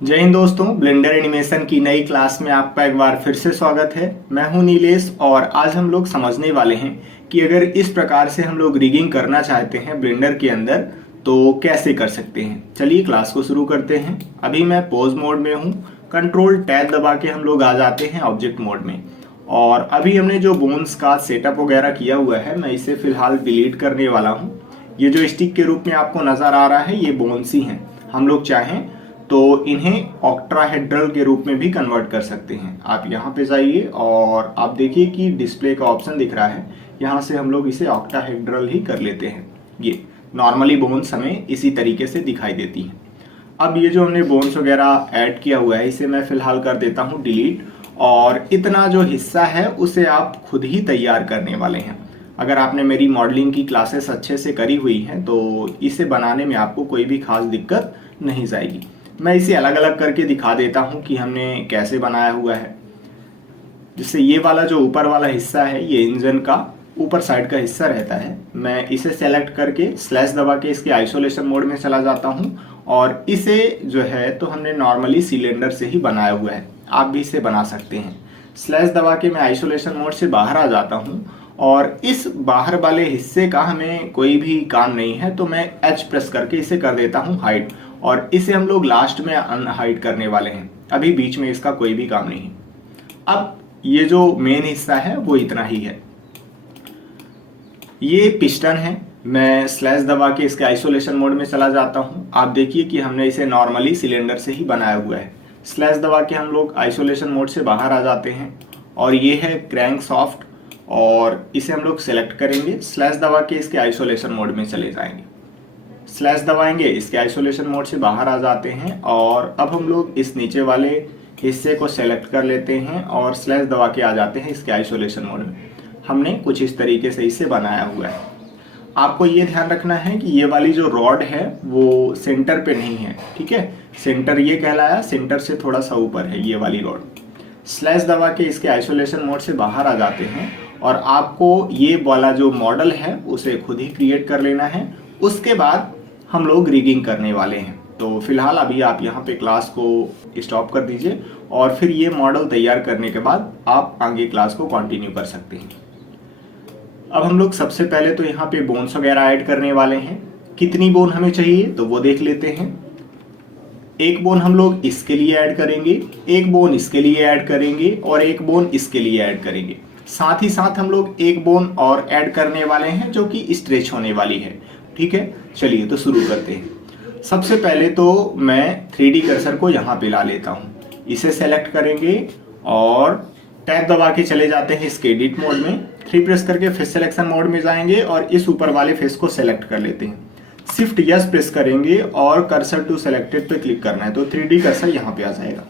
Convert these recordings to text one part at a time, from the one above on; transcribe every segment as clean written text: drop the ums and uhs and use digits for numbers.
जय हिंद दोस्तों, blender animation की नई क्लास में आपका एक बार फिर से स्वागत है। मैं हूं नीलेश और आज हम लोग समझने वाले हैं कि अगर इस प्रकार से हम लोग रिगिंग करना चाहते हैं ब्लेंडर के अंदर तो कैसे कर सकते हैं। चलिए क्लास को शुरू करते हैं। अभी मैं पोज मोड में हूं, कंट्रोल टैब दबा के हम लोग आ जाते हैं ऑब्जेक्ट मोड में। और अभी हमने जो बोन्स का सेटअप वगैरह किया हुआ है मैं इसे फिलहाल डिलीट करने वाला हूँ। ये जो स्टिक के रूप में आपको नज़र आ रहा है ये बोन्स ही हैं। हम लोग चाहें तो इन्हें ऑक्ट्राहेड्रल के रूप में भी कन्वर्ट कर सकते हैं। आप यहाँ पे जाइए और आप देखिए कि डिस्प्ले का ऑप्शन दिख रहा है, यहाँ से हम लोग इसे ऑक्टाहेड्रल ही कर लेते हैं। ये नॉर्मली बोन्स हमें इसी तरीके से दिखाई देती हैं। अब ये जो हमने बोन्स वगैरह ऐड किया हुआ है इसे मैं फिलहाल कर देता हूँ डिलीट। और इतना जो हिस्सा है उसे आप खुद ही तैयार करने वाले हैं। अगर आपने मेरी मॉडलिंग की क्लासेस अच्छे से करी हुई हैं तो इसे बनाने में आपको कोई भी खास दिक्कत नहीं जाएगी। मैं इसे अलग अलग करके दिखा देता हूँ कि हमने कैसे बनाया हुआ है। जिससे ये वाला जो ऊपर वाला हिस्सा है ये इंजन का ऊपर साइड का हिस्सा रहता है। मैं इसे सेलेक्ट करके स्लैश दबा के इसके आइसोलेशन मोड में चला जाता हूँ और इसे जो है तो हमने नॉर्मली सिलेंडर से ही बनाया हुआ है, आप भी इसे बना सकते हैं। स्लैश दबा के मैं आइसोलेशन मोड से बाहर आ जाता हूँ और इस बाहर वाले हिस्से का हमें कोई भी काम नहीं है तो मैं H प्रेस करके इसे कर देता हूँ हाइड। और इसे हम लोग लास्ट में अनहाइड करने वाले हैं, अभी बीच में इसका कोई भी काम नहीं। अब ये जो मेन हिस्सा है वो इतना ही है। ये पिस्टन है, मैं स्लैश दबा के इसके आइसोलेशन मोड में चला जाता हूँ। आप देखिए कि हमने इसे नॉर्मली सिलेंडर से ही बनाया हुआ है। स्लैश दबा के हम लोग आइसोलेशन मोड से बाहर आ जाते हैं और ये है क्रैंक सॉफ्ट और इसे हम लोग सेलेक्ट करेंगे। स्लैश दबा के इसके आइसोलेशन मोड में चले जाएंगे। स्लैश दबाएंगे, इसके आइसोलेशन मोड से बाहर आ जाते हैं और अब हम लोग इस नीचे वाले हिस्से को सेलेक्ट कर लेते हैं और स्लैश दबा के आ जाते हैं इसके आइसोलेशन मोड में। हमने कुछ इस तरीके से इसे बनाया हुआ है। आपको ये ध्यान रखना है कि ये वाली जो रॉड है वो सेंटर पे नहीं है, ठीक है। सेंटर ये कहलाया, सेंटर से थोड़ा सा ऊपर है ये वाली रॉड। स्लैश दबा के इसके आइसोलेशन मोड से बाहर आ जाते हैं और आपको ये वाला जो मॉडल है उसे खुद ही क्रिएट कर लेना है। उसके बाद हम लोग रिगिंग करने वाले हैं। तो फिलहाल अभी आप यहाँ पे क्लास को स्टॉप कर दीजिए और फिर ये मॉडल तैयार करने के बाद आप आगे क्लास को कंटिन्यू कर सकते हैं। अब हम लोग सबसे पहले तो यहाँ पे बोन्स वगैरह ऐड करने वाले हैं। कितनी बोन हमें चाहिए तो वो देख लेते हैं। एक बोन हम लोग इसके लिए ऐड करेंगे, एक बोन इसके लिए ऐड करेंगे और एक बोन इसके लिए ऐड करेंगे। साथ ही साथ हम लोग एक बोन और ऐड करने वाले हैं जो कि स्ट्रेच होने वाली है, ठीक है। चलिए तो शुरू करते हैं। सबसे पहले तो मैं 3D कर्सर को यहाँ पे ला लेता हूँ। इसे सेलेक्ट करेंगे और टैब दबा के चले जाते हैं इसके एडिट मोड में। 3 प्रेस करके फेस सिलेक्शन मोड में जाएंगे और इस ऊपर वाले फेस को सेलेक्ट कर लेते हैं। शिफ्ट यस प्रेस करेंगे और कर्सर टू सेलेक्टेड पे क्लिक करना है तो 3D कर्सर यहाँ पे आ जाएगा।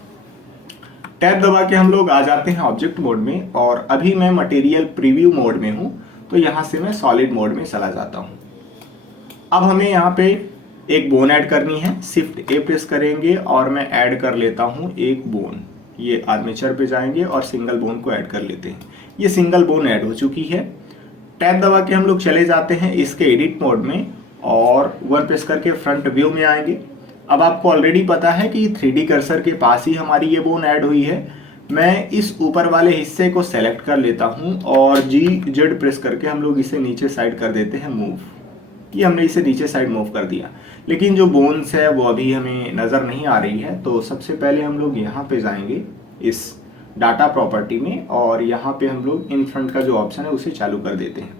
टैब दबा के हम लोग आ जाते हैं ऑब्जेक्ट मोड में और अभी मैं मटेरियल प्रीव्यू मोड में हूँ तो यहाँ से मैं सॉलिड मोड में चला जाता हूँ। अब हमें यहाँ पे एक बोन ऐड करनी है। शिफ्ट ए प्रेस करेंगे और मैं ऐड कर लेता हूँ एक बोन। ये आर्मेचर पे जाएंगे और सिंगल बोन को ऐड कर लेते हैं। ये सिंगल बोन ऐड हो चुकी है। टैब दबा के हम लोग चले जाते हैं इसके एडिट मोड में और 1 प्रेस करके फ्रंट व्यू में आएंगे। अब आपको ऑलरेडी पता है कि 3D कर्सर के पास ही हमारी ये बोन ऐड हुई है। मैं इस ऊपर वाले हिस्से को सेलेक्ट कर लेता हूँ और GZ प्रेस करके हम लोग इसे नीचे साइड कर देते हैं मूव। ये हमने इसे नीचे साइड मूव कर दिया, लेकिन जो बोन्स है वो अभी हमें नज़र नहीं आ रही है। तो सबसे पहले हम लोग यहाँ पे जाएंगे इस डाटा प्रॉपर्टी में और यहाँ पे हम लोग इन फ्रंट का जो ऑप्शन है उसे चालू कर देते हैं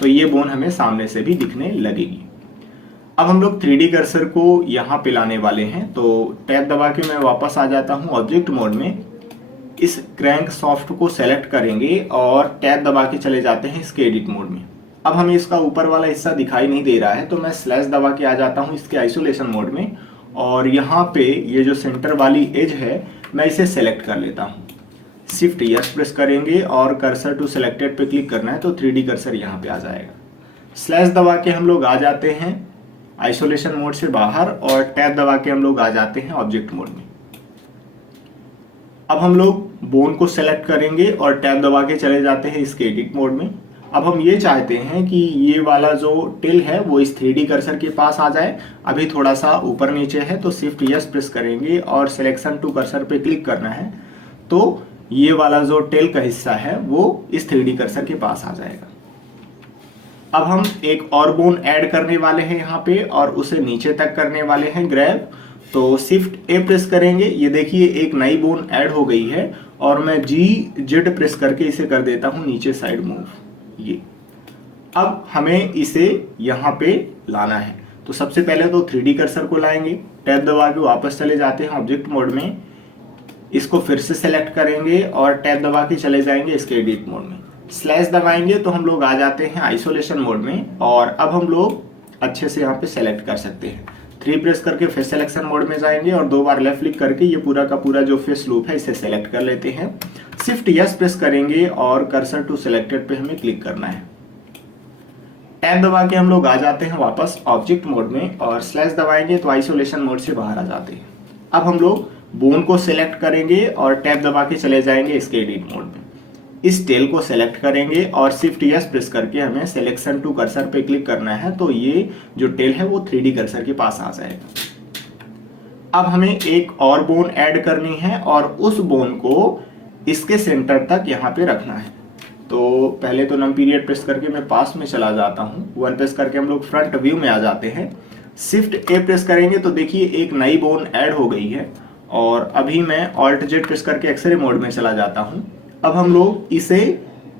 तो ये बोन हमें सामने से भी दिखने लगेगी। अब हम लोग 3D कर्सर को यहाँ पे लाने वाले हैं तो टैब दबा के मैं वापस आ जाता हूँ ऑब्जेक्ट मोड में। इस क्रैंक सॉफ्ट को सेलेक्ट करेंगे और टैब दबा के चले जाते हैं इसके एडिट मोड में। अब हमें इसका ऊपर वाला हिस्सा दिखाई नहीं दे रहा है तो मैं स्लैश दबा के आ जाता हूँ इसके आइसोलेशन मोड में और यहाँ पे ये जो सेंटर वाली एज है मैं इसे सेलेक्ट कर लेता हूँ। शिफ्ट यस प्रेस करेंगे और कर्सर टू सेलेक्टेड पे क्लिक करना है तो 3D कर्सर यहाँ पे आ जाएगा। स्लैश दबा के हम लोग आ जाते हैं आइसोलेशन मोड से बाहर और टैब दबा के हम लोग आ जाते हैं ऑब्जेक्ट मोड में। अब हम लोग बोन को सेलेक्ट करेंगे और टैब दबा के चले जाते हैं इसके एडिट मोड में। अब हम ये चाहते हैं कि ये वाला जो टिल है वो इस 3D कर्सर के पास आ जाए। अभी थोड़ा सा ऊपर नीचे है तो शिफ्ट यस प्रेस करेंगे और सिलेक्शन टू कर्सर पे क्लिक करना है, तो ये वाला जो टेल का हिस्सा है वो इस 3D कर्सर के पास आ जाएगा। अब हम एक और बोन ऐड करने वाले हैं यहाँ पे और उसे नीचे तक करने वाले हैं ग्रैब। तो शिफ्ट ए प्रेस करेंगे, ये देखिए एक नई बोन ऐड हो गई है और मैं GZ प्रेस करके इसे कर देता हूँ नीचे साइड मूव। ये अब हमें इसे यहाँ पे लाना है, तो सबसे पहले तो 3D कर्सर को लाएंगे, टैब दबा के वापस चले जाते हैं ऑब्जेक्ट मोड में, इसको फिर से सेलेक्ट करेंगे और टैब दबा के चले जाएंगे इसके एडिट मोड में। स्लैश दबाएंगे तो हम लोग आ जाते हैं आइसोलेशन मोड में और अब हम लोग अच्छे से यहाँ पे सेलेक्ट कर सकते हैं। 3 प्रेस करके फिर सिलेक्शन मोड में जाएंगे और 2 बार लेफ्ट क्लिक करके ये पूरा का पूरा जो फेस लूप है इसे सेलेक्ट कर लेते हैं। शिफ्ट यस प्रेस करेंगे और कर्सर टू सिलेक्टेड पे हमें क्लिक करना है। टैब दबा के हम लोग आ जाते हैं वापस ऑब्जेक्ट मोड में और स्लैश दबाएंगे तो आइसोलेशन मोड से बाहर आ जाते हैं। अब हम लोग बोन को सिलेक्ट करेंगे और टैब दबा के चले जाएंगे इसके एडिट मोड में। इस टेल को सेलेक्ट करेंगे और शिफ्ट यस प्रेस करके हमें सिलेक्शन टू कर्सर पे क्लिक करना है, तो ये जो टेल है वो 3D कर्सर के पास आ जाएगा। अब हमें एक और बोन ऐड करनी है और उस बोन को इसके सेंटर तक यहाँ पे रखना है। तो पहले तो नम पीरियड प्रेस करके मैं पास में चला जाता हूँ, 1 प्रेस करके हम लोग फ्रंट व्यू में आ जाते हैं। शिफ्ट ए प्रेस करेंगे तो देखिए एक नई बोन ऐड हो गई है और अभी मैं ऑल्ट जेड प्रेस करके एक्सरे मोड में चला जाता हूँ। अब हम लोग इसे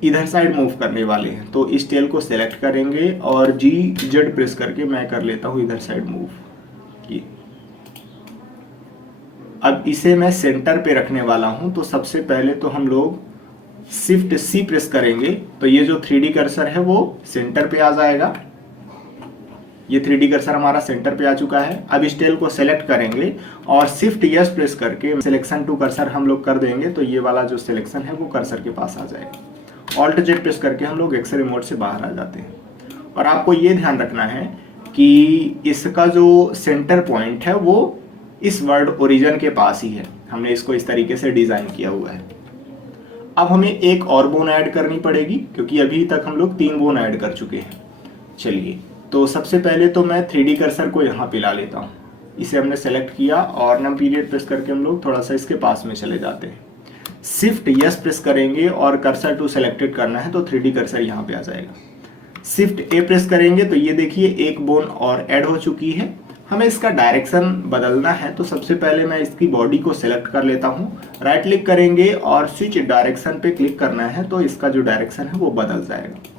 इधर साइड मूव करने वाले हैं, तो इस टेल को सेलेक्ट करेंगे और GZ प्रेस करके मैं कर लेता हूँ इधर साइड मूव। ये अब इसे मैं सेंटर पे रखने वाला हूँ, तो सबसे पहले तो हम लोग शिफ्ट C प्रेस करेंगे तो ये जो 3D कर्सर है वो सेंटर पे आ जाएगा। ये 3D कर्सर हमारा सेंटर पे आ चुका है। अब इस टेल को सेलेक्ट करेंगे और शिफ्ट यस प्रेस करके सिलेक्शन टू कर्सर हम लोग कर देंगे, तो ये वाला जो सिलेक्शन है वो कर्सर के पास आ जाएगा। ऑल्ट जेड प्रेस करके हम लोग एक्सरे मोड से बाहर आ जाते हैं। और आपको ये ध्यान रखना है कि इसका जो सेंटर पॉइंट है वो इस वर्ड ओरिजिन के पास ही है, हमने इसको इस तरीके से डिजाइन किया हुआ है। अब हमें एक और बोन ऐड करनी पड़ेगी क्योंकि अभी तक हम लोग 3 बोन ऐड कर चुके हैं। चलिए, तो सबसे पहले तो मैं 3D कर्सर को यहाँ पे ला लेता हूँ। इसे हमने सेलेक्ट किया और नम पीरियड प्रेस करके हम लोग थोड़ा सा इसके पास में चले जाते हैं। शिफ्ट यस प्रेस करेंगे और कर्सर टू सेलेक्टेड करना है, तो 3D कर्सर यहाँ पे आ जाएगा। शिफ्ट ए प्रेस करेंगे तो ये देखिए एक बोन और ऐड हो चुकी है। हमें इसका डायरेक्शन बदलना है, तो सबसे पहले मैं इसकी बॉडी को सेलेक्ट कर लेता हूँ। राइट क्लिक करेंगे और स्विच डायरेक्शन पे क्लिक करना है, तो इसका जो डायरेक्शन है वो बदल जाएगा।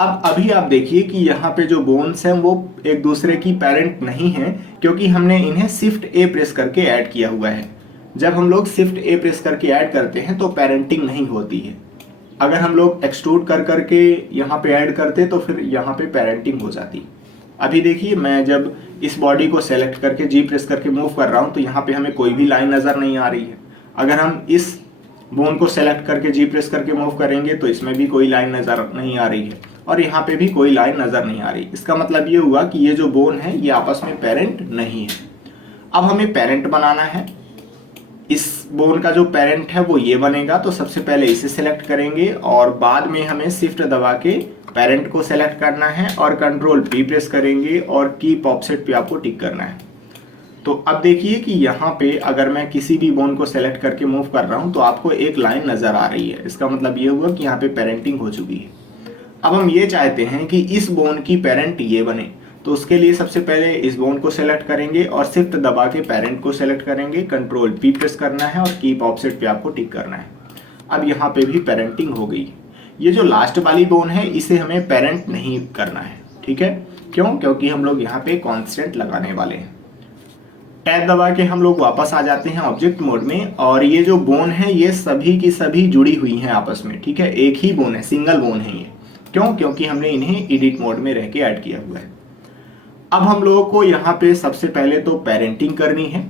अब अभी आप देखिए कि यहाँ पे जो बोन्स हैं वो एक दूसरे की पेरेंट नहीं है क्योंकि हमने इन्हें शिफ्ट ए प्रेस करके ऐड किया हुआ है। जब हम लोग शिफ्ट ए प्रेस करके ऐड करते हैं तो पेरेंटिंग नहीं होती है। अगर हम लोग एक्सट्रूड कर करके यहाँ पे ऐड करते तो फिर यहाँ पे पेरेंटिंग हो जाती। अभी देखिए मैं जब इस बॉडी को सेलेक्ट करके जी प्रेस करके मूव कर रहा हूँ तो यहाँ पे हमें कोई भी लाइन नज़र नहीं आ रही है। अगर हम इस बोन को सेलेक्ट करके जी प्रेस करके मूव करेंगे तो इसमें भी कोई लाइन नज़र नहीं आ रही है और यहाँ पे भी कोई लाइन नज़र नहीं आ रही। इसका मतलब ये हुआ कि ये जो बोन है ये आपस में पेरेंट नहीं है। अब हमें पेरेंट बनाना है। इस बोन का जो पेरेंट है वो ये बनेगा, तो सबसे पहले इसे सेलेक्ट करेंगे और बाद में हमें शिफ्ट दबा के पेरेंट को सेलेक्ट करना है और कंट्रोल P प्रेस करेंगे और कीप ऑफसेट पे आपको टिक करना है। तो अब देखिए कि यहाँ पे अगर मैं किसी भी बोन को सेलेक्ट करके मूव कर रहा हूँ तो आपको एक लाइन नज़र आ रही है। इसका मतलब ये हुआ कि यहाँ पे पेरेंटिंग हो चुकी है। अब हम ये चाहते हैं कि इस बोन की पेरेंट ये बने, तो उसके लिए सबसे पहले इस बोन को सेलेक्ट करेंगे और शिफ्ट दबा के पेरेंट को सेलेक्ट करेंगे, कंट्रोल P प्रेस करना है और कीप ऑफसेट पे आपको टिक करना है। अब यहाँ पे भी पेरेंटिंग हो गई। ये जो लास्ट वाली बोन है इसे हमें पेरेंट नहीं करना है, ठीक है? क्यों? क्योंकि हम लोग यहाँ पे कॉन्स्टेंट लगाने वाले हैं। टैब दबा के हम लोग वापस आ जाते हैं ऑब्जेक्ट मोड में और ये जो बोन है ये सभी की सभी जुड़ी हुई हैं आपस में, ठीक है? एक ही बोन है, सिंगल बोन है ये। क्यों? क्योंकि हमने इन्हें एडिट मोड में रह के ऐड किया हुआ है। अब हम लोगों को यहाँ पे सबसे पहले तो पेरेंटिंग करनी है।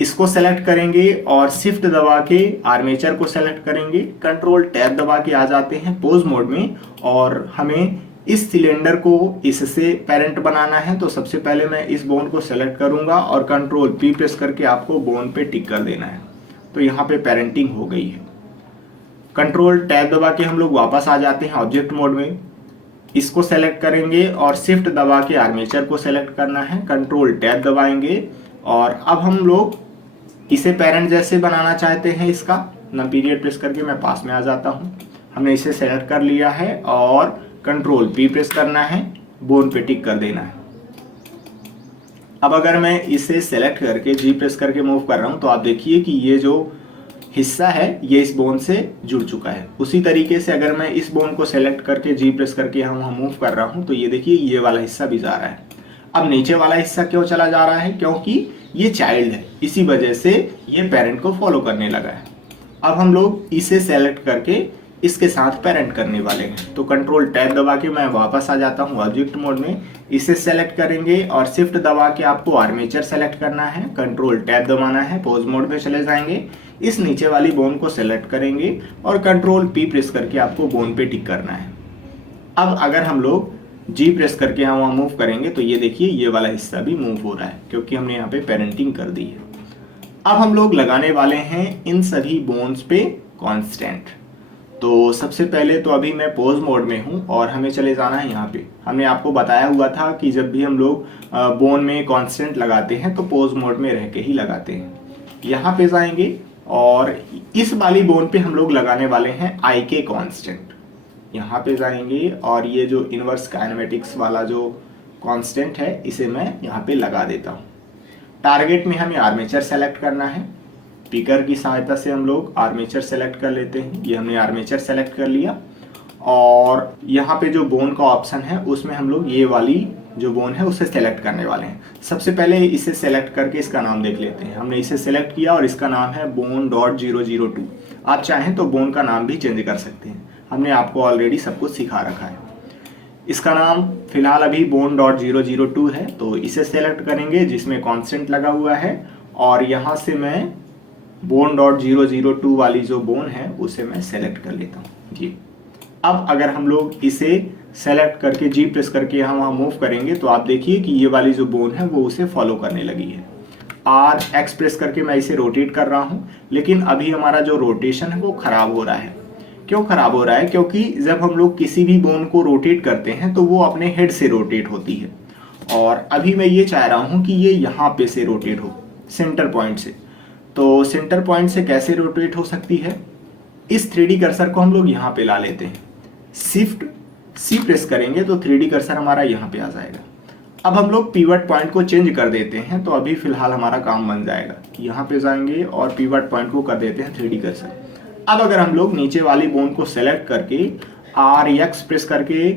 इसको सेलेक्ट करेंगे और शिफ्ट दबा के आर्मेचर को सेलेक्ट करेंगे, कंट्रोल टैब दबा के आ जाते हैं पोज मोड में और हमें इस सिलेंडर को इससे पेरेंट बनाना है। तो सबसे पहले मैं इस बोन को सेलेक्ट करूंगा और कंट्रोल P प्रेस करके आपको बोन पे टिक कर देना है। तो यहाँ पे पेरेंटिंग हो गई है। कंट्रोल टैब दबा के हम लोग वापस आ जाते हैं ऑब्जेक्ट मोड में, इसको सेलेक्ट करेंगे और शिफ्ट दबा के आर्मेचर को सेलेक्ट करना है, कंट्रोल टैब दबाएंगे और अब हम लोग इसे पेरेंट जैसे बनाना चाहते हैं। इसका नम पीरियड प्रेस करके मैं पास में आ जाता हूँ। हमने इसे सेलेक्ट कर लिया है और कंट्रोल पी प्रेस करना है, बोन पे टिक कर देना है। अब अगर मैं इसे सेलेक्ट करके जी प्रेस करके मूव कर रहा हूँ तो आप देखिए कि ये जो हिस्सा है ये इस बोन से जुड़ चुका है। उसी तरीके से अगर मैं इस बोन को सेलेक्ट करके जी प्रेस करके यहाँ मूव कर रहा हूँ तो ये देखिए ये वाला हिस्सा भी जा रहा है। अब नीचे वाला हिस्सा क्यों चला जा रहा है? क्योंकि ये चाइल्ड है, इसी वजह से ये पेरेंट को फॉलो करने लगा है। अब हम लोग इसे सेलेक्ट करके इसके साथ पेरेंट करने वाले हैं। तो कंट्रोल टैब दबा के मैं वापस आ जाता हूँ ऑब्जेक्ट मोड में, इसे सेलेक्ट करेंगे और शिफ्ट दबा के आपको आर्मेचर सेलेक्ट करना है, कंट्रोल टैब दबाना है, पोज मोड में चले जाएंगे, इस नीचे वाली बोन को सेलेक्ट करेंगे और कंट्रोल पी प्रेस करके आपको बोन पे टिक करना है। अब अगर हम लोग जी प्रेस करके यहाँ वहाँ मूव करेंगे तो ये देखिए ये वाला हिस्सा भी मूव हो रहा है क्योंकि हमने यहाँ पे पेरेंटिंग कर दी है। अब हम लोग लगाने वाले हैं इन सभी बोन्स पे कांस्टेंट। तो सबसे पहले तो अभी मैं पोज मोड में हूँ और हमें चले जाना है यहाँ पे। हमने आपको बताया हुआ था कि जब भी हम लोग बोन में कांस्टेंट लगाते हैं तो पोज मोड में रह के ही लगाते हैं। यहाँ पे जाएंगे और इस वाली बोन पे हम लोग लगाने वाले हैं आई के कांस्टेंट। यहाँ पे जाएंगे और ये जो इनवर्स काइनेमेटिक्स वाला जो कांस्टेंट है इसे मैं यहाँ पे लगा देता हूँ। टारगेट में हमें आर्मेचर सेलेक्ट करना है, पिकर की सहायता से हम लोग आर्मेचर सेलेक्ट कर लेते हैं। ये हमने आर्मेचर सेलेक्ट कर लिया और यहाँ पे जो बोन का ऑप्शन है उसमें हम लोग ये वाली जो बोन है उसे सेलेक्ट करने वाले हैं। सबसे पहले इसे सेलेक्ट करके इसका नाम देख लेते हैं। हमने इसे सेलेक्ट किया और इसका नाम है bone.002। आप चाहें तो बोन का नाम भी चेंज कर सकते हैं, हमने आपको ऑलरेडी सब कुछ सिखा रखा है। इसका नाम फिलहाल अभी bone.002 है, तो इसे सेलेक्ट करेंगे जिसमें कांस्टेंट लगा हुआ है और यहाँ से मैं bone.002 वाली जो बोन है उसे मैं सेलेक्ट कर लेता हूँ जी। अब अगर हम लोग इसे सेलेक्ट करके जी प्रेस करके यहाँ वहाँ मूव करेंगे तो आप देखिए कि ये वाली जो बोन है वो उसे फॉलो करने लगी है। आर एक्स प्रेस करके मैं इसे रोटेट कर रहा हूँ, लेकिन अभी हमारा जो रोटेशन है वो खराब हो रहा है। क्यों खराब हो रहा है? क्योंकि जब हम लोग किसी भी बोन को रोटेट करते हैं तो वो अपने हेड से रोटेट होती है और अभी मैं ये चाह रहा हूँ कि ये यहाँ पे से रोटेट हो, सेंटर पॉइंट से। तो सेंटर पॉइंट से कैसे रोटेट हो सकती है? इस 3D कर्सर को हम लोग यहाँ पे ला लेते हैं, शिफ्ट सी प्रेस करेंगे तो 3D कर्सर हमारा यहाँ पे आ जाएगा। अब हम लोग पिवट पॉइंट को चेंज कर देते हैं, तो अभी फिलहाल हमारा काम बन जाएगा। यहाँ पे जाएंगे और पिवट पॉइंट को कर देते हैं 3D कर्सर। अब अगर हम लोग नीचे वाली बोन को सेलेक्ट करके RX प्रेस करके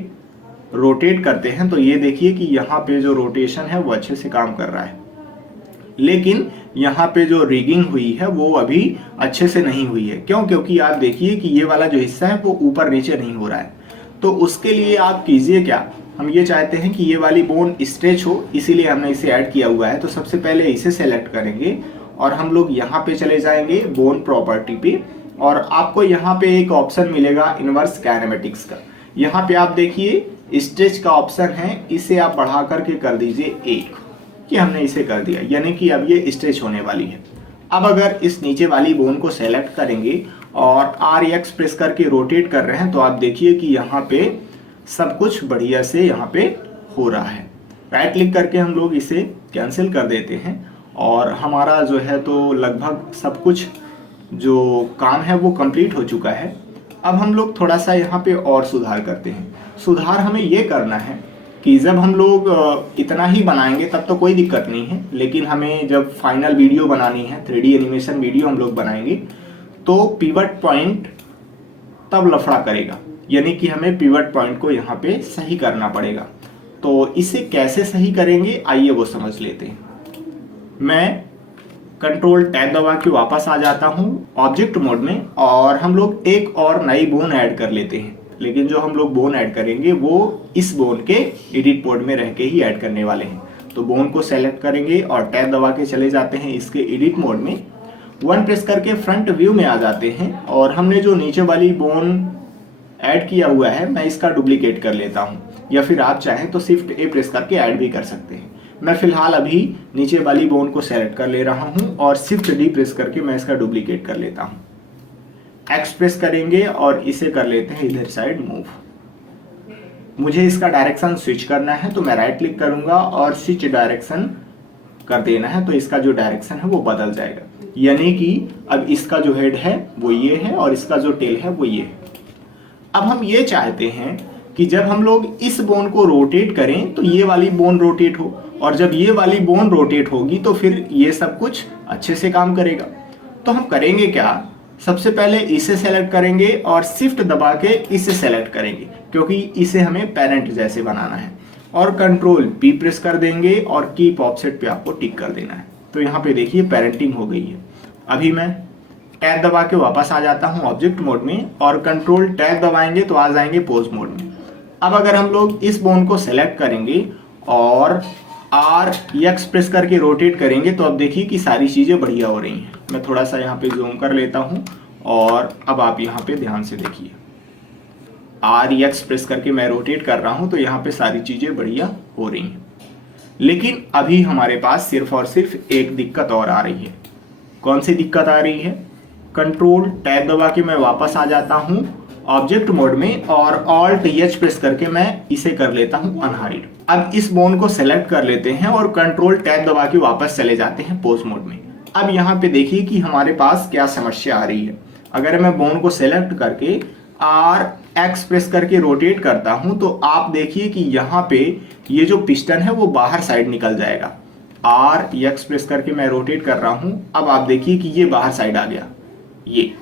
रोटेट करते हैं तो ये देखिए कि यहाँ पे जो रोटेशन है वो अच्छे से काम कर रहा है, लेकिन यहाँ पे जो रिगिंग हुई है वो अभी अच्छे से नहीं हुई है। क्यों? क्योंकि आप देखिए कि ये वाला जो हिस्सा है वो ऊपर नीचे नहीं हो रहा है। तो उसके लिए आप कीजिए क्या, हम ये चाहते हैं कि ये वाली बोन स्ट्रेच हो, इसीलिए हमने इसे ऐड किया हुआ है। तो सबसे पहले इसे सेलेक्ट करेंगे और हम लोग यहाँ पे चले जाएंगे बोन प्रॉपर्टी पे और आपको यहाँ पे एक ऑप्शन मिलेगा इनवर्स काइनेमेटिक्स का। यहाँ पे आप देखिए स्ट्रेच का ऑप्शन है, इसे आप बढ़ा करके कर दीजिए 1, कि हमने इसे कर दिया, यानी कि अब ये स्ट्रेच होने वाली है। अब अगर इस नीचे वाली बोन को सेलेक्ट करेंगे और RX प्रेस करके रोटेट कर रहे हैं तो आप देखिए कि यहाँ पे सब कुछ बढ़िया से यहाँ पे हो रहा है। राइट क्लिक करके हम लोग इसे कैंसिल कर देते हैं और हमारा जो है तो लगभग सब कुछ जो काम है वो कंप्लीट हो चुका है। अब हम लोग थोड़ा सा यहाँ पे और सुधार करते हैं। सुधार हमें ये करना है कि जब हम लोग इतना ही बनाएंगे तब तो कोई दिक्कत नहीं है, लेकिन हमें जब फाइनल वीडियो बनानी है, 3D एनिमेशन वीडियो हम लोग बनाएंगे, तो पिवट पॉइंट तब लफड़ा करेगा, यानी कि हमें पिवट पॉइंट को यहाँ पे सही करना पड़ेगा। तो इसे कैसे सही करेंगे आइए वो समझ लेते हैं। मैं कंट्रोल टैब दबा के वापस आ जाता हूँ ऑब्जेक्ट मोड में और हम लोग एक और नई बोन ऐड कर लेते हैं, लेकिन जो हम लोग बोन ऐड करेंगे वो इस बोन के एडिट मोड में रह के ही ऐड करने वाले हैं। तो बोन को सेलेक्ट करेंगे और टैब दबा के चले जाते हैं इसके एडिट मोड में, 1 प्रेस करके फ्रंट व्यू में आ जाते हैं और हमने जो नीचे वाली बोन ऐड किया हुआ है मैं इसका डुप्लीकेट कर लेता हूँ, या फिर आप चाहें तो शिफ्ट A प्रेस करके ऐड भी कर सकते हैं। मैं फिलहाल अभी नीचे वाली बोन को सेलेक्ट कर ले रहा हूँ और शिफ्ट D प्रेस करके मैं इसका डुप्लीकेट कर लेता हूँ। एक्स प्रेस करेंगे और इसे कर लेते हैं इधर साइड मूव। मुझे इसका डायरेक्शन स्विच करना है तो मैं राइट क्लिक करूंगा और स्विच डायरेक्शन कर देना है, तो इसका जो डायरेक्शन है वो बदल जाएगा। यानी कि अब इसका जो हेड है वो ये है और इसका जो टेल है वो ये है। अब हम ये चाहते हैं कि जब हम लोग इस बोन को रोटेट करें तो ये वाली बोन रोटेट हो, और जब ये वाली बोन रोटेट होगी तो फिर ये सब कुछ अच्छे से काम करेगा। तो हम करेंगे क्या, सबसे पहले इसे सेलेक्ट करेंगे और शिफ्ट दबा के इसे सेलेक्ट करेंगे, क्योंकि इसे हमें पेरेंट जैसे बनाना है, और कंट्रोल पी प्रेस कर देंगे और कीप ऑफसेट पे आपको टिक कर देना है। तो यहाँ पे देखिए पेरेंटिंग हो गई है। अभी मैं टैब दबा के वापस आ जाता हूँ ऑब्जेक्ट मोड में, और कंट्रोल टैब दबाएंगे तो आ जाएंगे पोज मोड में। अब अगर हम लोग इस बोन को सेलेक्ट करेंगे और आर एक्स प्रेस करके रोटेट करेंगे तो अब देखिए कि सारी चीज़ें बढ़िया हो रही हैं। मैं थोड़ा सा यहाँ पे जूम कर लेता हूँ और अब आप यहाँ पे ध्यान से देखिए, आर एक्स प्रेस करके मैं रोटेट कर रहा हूँ तो यहाँ पे सारी चीज़ें बढ़िया हो रही हैं। लेकिन अभी हमारे पास सिर्फ और सिर्फ एक दिक्कत और आ रही है। कौन सी दिक्कत आ रही है, कंट्रोल टैब दबा के मैं वापस आ जाता हूँ ऑब्जेक्ट मोड में और ऑल्ट एच प्रेस करके मैं इसे कर लेता हूँ अनहाइड। अब इस बोन को सेलेक्ट कर लेते हैं और कंट्रोल टैब दबा के वापस चले जाते हैं पोज मोड में। अब यहाँ पे देखिए कि हमारे पास क्या समस्या आ रही है। अगर मैं बोन को सेलेक्ट करके आर एक्स प्रेस करके रोटेट करता हूँ तो आप देखिए कि यहाँ पे ये जो पिस्टन है वो बाहर साइड निकल जाएगा। आर एक्स प्रेस करके मैं रोटेट कर रहा हूँ, अब आप देखिए कि ये बाहर साइड आ गया। ये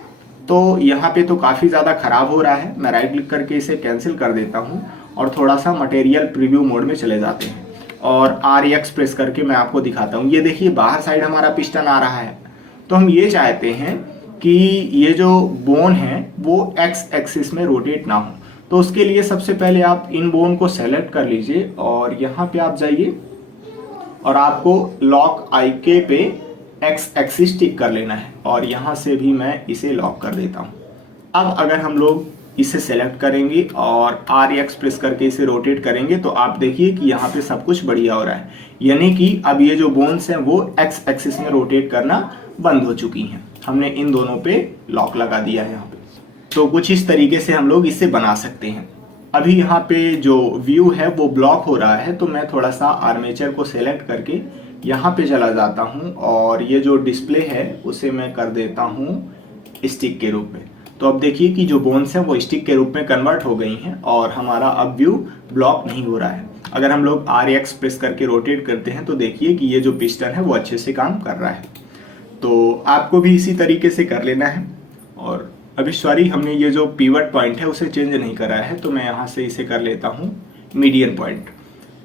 तो यहाँ पे तो काफ़ी ज़्यादा ख़राब हो रहा है। मैं राइट क्लिक करके इसे कैंसिल कर देता हूँ और थोड़ा सा मटेरियल प्रीव्यू मोड में चले जाते हैं और आर एक्स प्रेस करके मैं आपको दिखाता हूँ। ये देखिए बाहर साइड हमारा पिस्टन आ रहा है। तो हम ये चाहते हैं कि ये जो बोन है वो एक्स एक्सिस में रोटेट ना हो, तो उसके लिए सबसे पहले आप इन बोन को सेलेक्ट कर लीजिए और यहाँ पे आप जाइए और आपको लॉक आईके पे एक्स एक्सिस टिक कर लेना है, और यहाँ से भी मैं इसे लॉक कर देता हूँ। अब अगर हम लोग इसे सेलेक्ट करेंगे और आर एक्स प्रेस करके इसे रोटेट करेंगे तो आप देखिए कि यहाँ पे सब कुछ बढ़िया हो रहा है। यानी कि अब ये जो बोन्स हैं वो एक्स एक्सिस में रोटेट करना बंद हो चुकी हैं। हमने इन दोनों पे लॉक लगा दिया है यहाँ पे। तो कुछ इस तरीके से हम लोग इसे बना सकते हैं। अभी यहाँ पे जो व्यू है वो ब्लॉक हो रहा है, तो मैं थोड़ा सा आर्मेचर को सेलेक्ट करके यहाँ पे चला जाता हूँ और ये जो डिस्प्ले है उसे मैं कर देता हूँ स्टिक के रूप में। तो अब देखिए कि जो बोन्स हैं वो स्टिक के रूप में कन्वर्ट हो गई हैं और हमारा अब व्यू ब्लॉक नहीं हो रहा है। अगर हम लोग आर एक्स प्रेस करके रोटेट करते हैं तो देखिए कि ये जो पिस्टन है वो अच्छे से काम कर रहा है। तो आपको भी इसी तरीके से कर लेना है। और अभी सॉरी, हमने ये जो पिवट पॉइंट है उसे चेंज नहीं करा है, तो मैं यहाँ से इसे कर लेता हूँ मीडियन पॉइंट,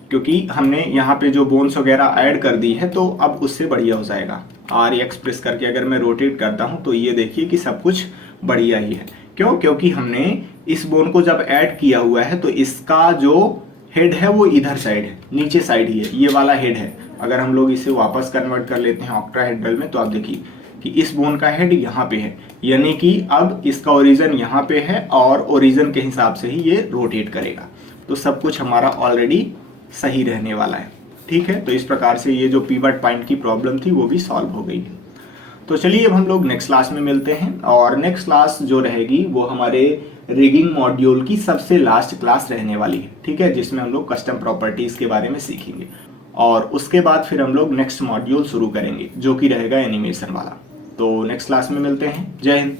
क्योंकि हमने यहाँ पे जो बोन्स वगैरह ऐड कर दी है तो अब उससे बढ़िया हो जाएगा। आर एक्स प्रेस करके अगर मैं रोटेट करता हूँ तो ये देखिए कि सब कुछ बढ़िया ही है। क्यों? क्योंकि हमने इस बोन को जब ऐड किया हुआ है तो इसका जो हेड है वो इधर साइड है, नीचे साइड ही है, ये वाला हेड है। अगर हम लोग इसे वापस कन्वर्ट कर लेते हैं ऑक्टाहेड्रल में तो आप देखिए कि इस बोन का हेड यहाँ पे है, यानी कि अब इसका ओरिजिन यहाँ पे है और ओरिजिन के हिसाब से ही ये रोटेट करेगा। तो सब कुछ हमारा ऑलरेडी सही रहने वाला है। ठीक है, तो इस प्रकार से ये जो पिवट पॉइंट की प्रॉब्लम थी वो भी सॉल्व हो गई है। तो चलिए अब हम लोग नेक्स्ट क्लास में मिलते हैं, और नेक्स्ट क्लास जो रहेगी वो हमारे रिगिंग मॉड्यूल की सबसे लास्ट क्लास रहने वाली है। ठीक है, जिसमें हम लोग कस्टम प्रॉपर्टीज के बारे में सीखेंगे और उसके बाद फिर हम लोग नेक्स्ट मॉड्यूल शुरू करेंगे जो कि रहेगा एनिमेशन वाला। तो नेक्स्ट क्लास में मिलते हैं। जय हिंद।